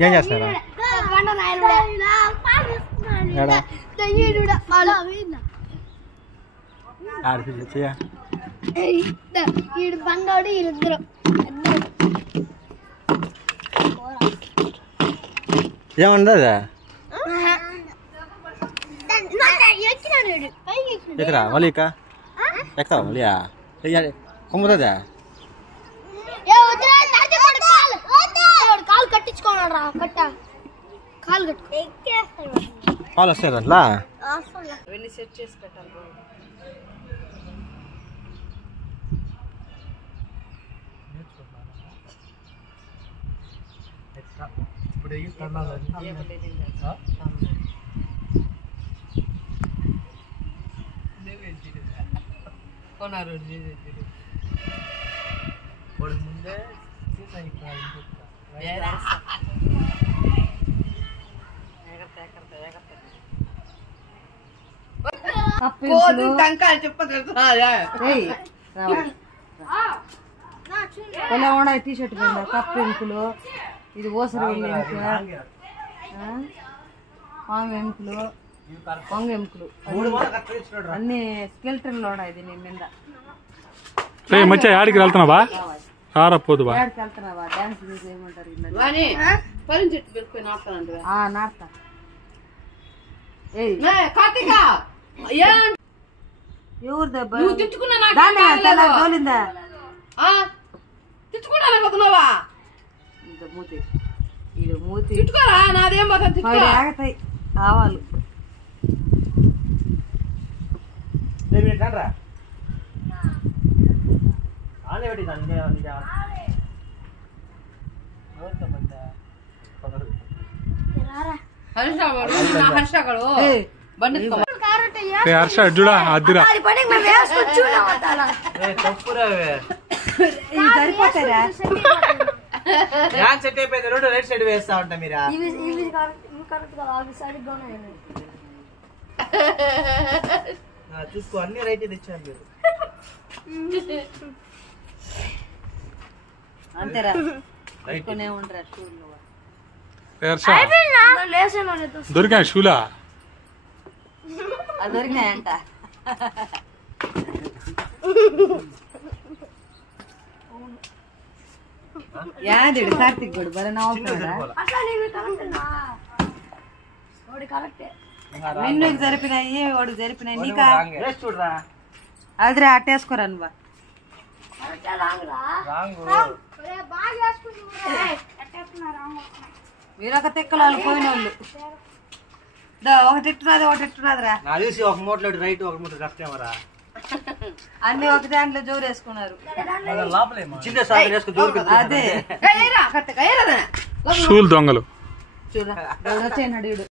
ఏం చేస్తారా బండోడు వీళ్ళిద్దరు ఏమన్నది ఎక్కడా మళ్ళీ ఎక్కుతావా మళ్ళీ కొమ్ముతుందా కాలు కట్టించుకోన్నాడు రా కట్ట కాలు కట్టు కాలు వస్తాయి అట్లా వెళ్ళి సెట్ చేసి పెట్టాలి టీ షర్ట్ కప్పు ఎముకలు ఇది ఓసరి పాము ఎముకలు పొంగ ఎముకలు అన్ని స్కెల్టన్ లో ఉన్నాయి దీని మీద మధ్య ఆడికి వెళ్తున్నావా పోదువా వెళ్తున్నావా డాన్స్ చేయమంటారు నాటుతా ఎవరు దెబ్బ తోలిందా మూతి ఇది మూతి ఆగతాయి ఆవాలు హర్ష చూడా అద్దిరా సరిపోతారా సెట్ అయిపోయింది రోడ్డు రైట్ సైడ్ వేస్తా ఉంటా మీరా చూసుకో అన్ని రైట్ తెచ్చాను మీరు అంతేరా దొరికా షూలా దొరికినాయంట యాదేడు కార్తిక్ గడు బల నిన్ను జరిపినాయి వాడు జరిపినాయి నీకా అదిరా అట్టేసుకోరా నువ్వు మీరొక తిక్కలు వాళ్ళు పోయిన వాళ్ళు ఒకటి ఇట్టున్నదిరా చూసి ఒక మూటలో రైట్ ఒక మూట కష్టమరా అన్ని ఒక దాంట్లో జోరు వేసుకున్నారు షూలు దొంగలు చూడ వచ్చేనాడు